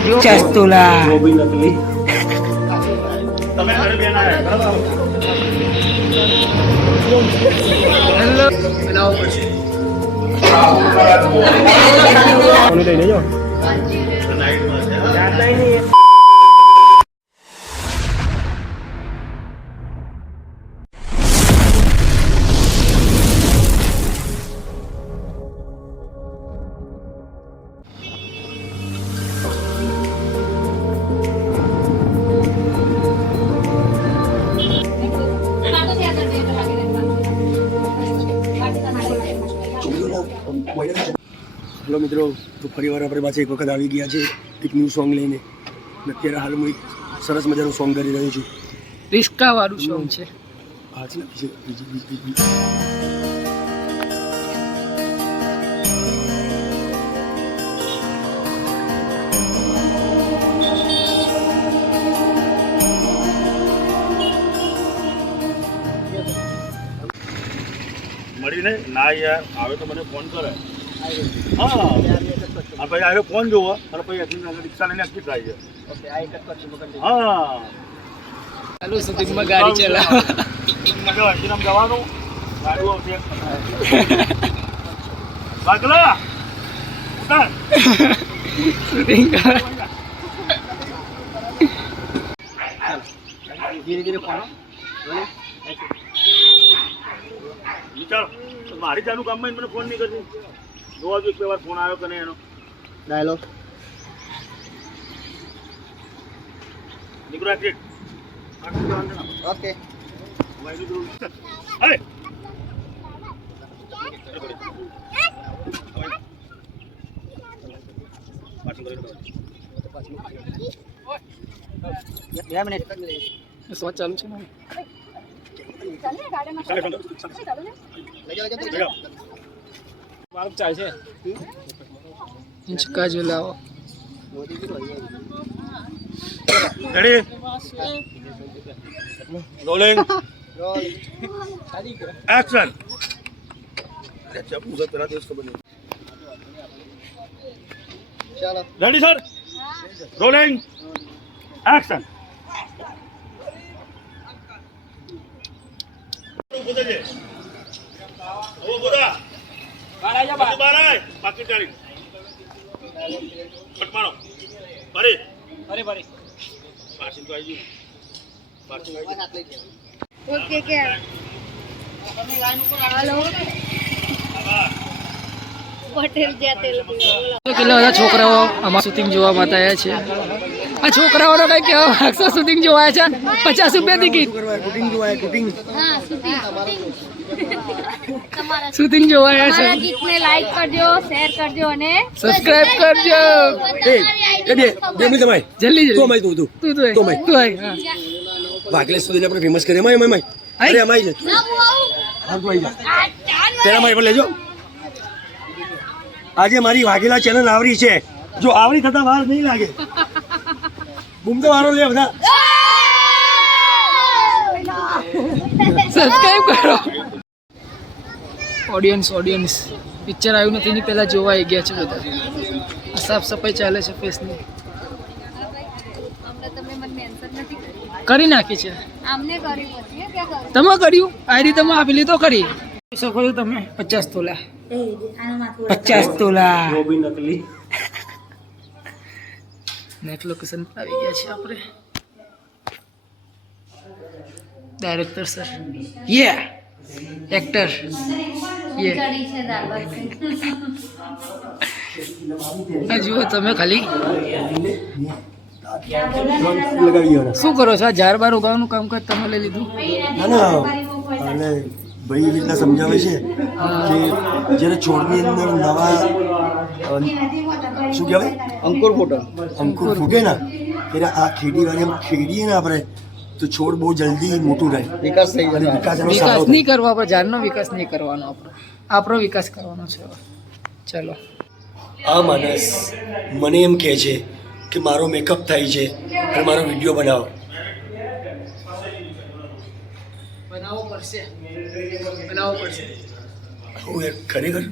ચસ્તુલા hello મિત્રો, તો ફરીવાર આપણે પાસે એક વખત આવી ગયા છે એક ન્યૂ સોંગ લઈને. અત્યારે હાલ હું એક સરસ મજાનું સોંગ કરી રહ્યો છું. રિસ્કા વાળું સોંગ છે. હા છે મળીને ના યાર આવે તો મને ફોન કરે. હા અને પછી આવ્યો ફોન જોવો અને પછી રિક્ષા લઈને આખી થાય છે. હા ચાલુ સુધીમાં ગાડી ચલાવ જવાનું ગાડીઓ ભાગલા શૂટિંગ ધીરે ધીરે ફોન વિચાર મારી ચાલુ કામમાં મને ફોન નહીં કરતી. જોવા જો એક બે વાર ફોન આવ્યો કે નહીં એનો ડાયલોગ નીકળો એક ઓકે સ્વાદ ચાલુ છે ને બાળક ચાલ છે ઇંચકા જો લાવો ready rolling action ready sir rolling action કેટલા બધા છોકરાઓ આમાં શૂટિંગ જોવા માટે આવ્યા છે. આ છોકરાઓનો કઈ કેવા માંગશો? શૂટિંગ જોવા આવ્યા છે, 50 રૂપિયા ટિકિટ. શૂટિંગ જોવા આવ્યા છે. ગીતને લાઈક કરજો, શેર કરજો અને સબસ્ક્રાઇબ કરજો. જલ્દી જલ્દી તું વાઘલેશ સુધી આપણે ફેમસ કરીએ. માય માય અરે અમાઈ છે તેના માય પર લેજો. આજે મારી વાઘેલા ચેનલ આવરી છે. જો આવરી થતા વાર નહીં લાગે. બૂમ તો વારો લે બધા. સબસ્ક્રાઇબ કરો. ઓડિયન્સ પિક્ચર આવ્યું નથી એની પહેલા જોવા આવી ગયા છે બધા. સાફ સફાઈ ચાલે છે ફેસની. કરી નાખી છે તમે કર્યું આયરી તમે આપેલી તો કરી શકો છો તમે. 50 તોલા 50 તોલા નકલી નેક્સ્ટ લોકેશન આવી ગયા છે આપણે. ડાયરેક્ટર સર એક્ટર જુઓ તમે ખાલી શું કરો છો? આ ઝાડ બાર ઉગાવવાનું કામકાજ તમે લઈ લીધું? અને ભાઈ એવી રીતના સમજાવે છે કે જ્યારે છોડની અંદર નવા શું કહેવાય અંકુર ફૂટે ને ત્યારે આ ખેડી વાળી એમ ખેડીએ ને આપણે તો છોડ બહુ જલ્દી મોટું થાય. વિકાસ નહીં કરવો આપણે, ઝાડનો વિકાસ નહીં કરવાનો, આપણો વિકાસ કરવાનો છે. ચલો. આ માણસ મને એમ કહે છે કે મારો મેકઅપ થાય છે અને મારો વિડીયો બનાવો. બનાવવો પડશે. ખરેખર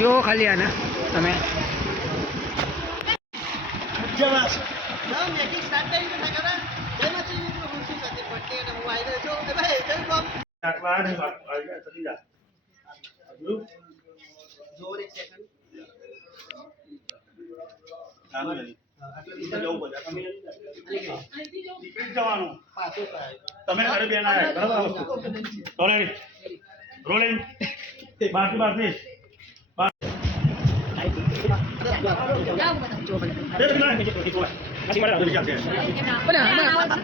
જો ખાલી આને તમે આટલા ને આવી ગયા ચલી જા હજુ ચાલુ નથી જવું પડે નીકળી જવાનું તમે ઘરે બેન આવ્યા બરાબર આ વસ્તુ રોલિંગ બારથી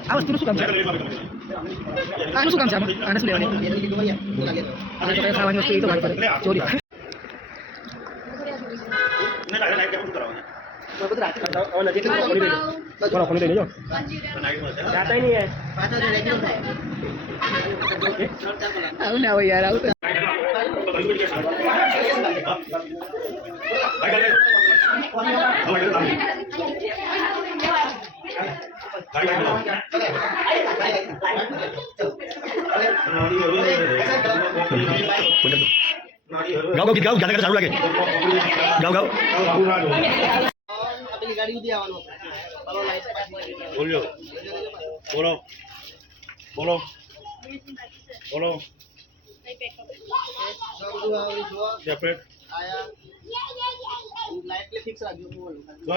આ વસ્તુનું શું કામ છે આનું શું કામ છે આને શું લેવાની ખાવાની વસ્તુ એ તો વાત કરે ચોરી આવું ના હોય યાર આવું ગાવ ગીત ગાવ ગાના સારું લાગે ગાવ ગાવ બોલો બોલો બોલો બોલો સેપરેટ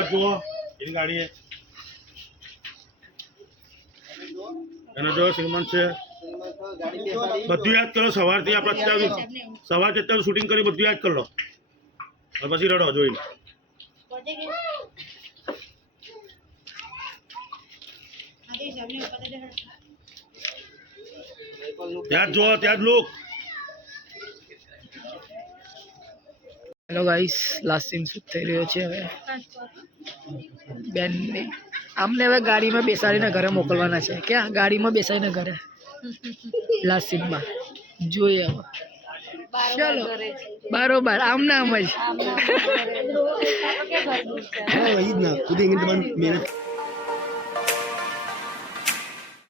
જુઓ એની ગાડી એનો જો શ્રીમંત છે બધું યાદ કરો સવારથી આપણે સવારથી અત્યારે શૂટિંગ કરી બધું યાદ કરી લો પછી રડો જોઈને ત્યાં જો ત્યાં જ look hello guys last scene shoot થઈ રહ્યો છે હવે બેનને આમને હવે ગાડીમાં બેસાડીને ઘરે મોકલવાના છે ક્યાં ગાડીમાં બેસાડીને ઘરે લાસ્ટ સીનમાં જોઈએ હવે ચલો બરોબર આમ ના આમ જ હા વહી જ ના ખુદ તમારી મહેનત